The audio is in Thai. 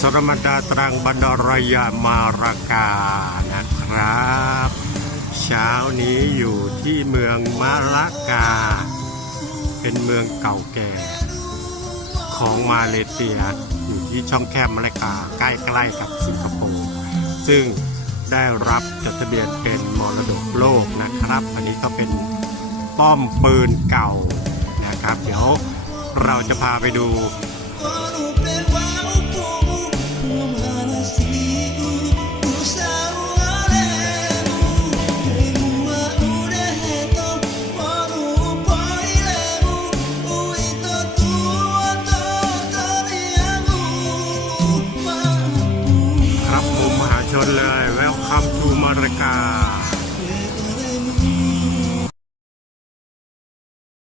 สรมดาตรังบันดารยามารากานะครับ เช้านี้อยู่ที่เมืองมาลากา เป็นเมืองเก่าแก่ ของมาเลเซียอยู่ที่ช่องแคบมาลากาใกล้ๆกับสิงคโปร์ซึ่งได้รับจดทะเบียนเป็นมรดกโลกนะครับ อันนี้ก็เป็น ป้อมปืนเก่านะครับ เดี๋ยวเราจะพาไปดูครับผมมหาชนเลย Welcome to มารกา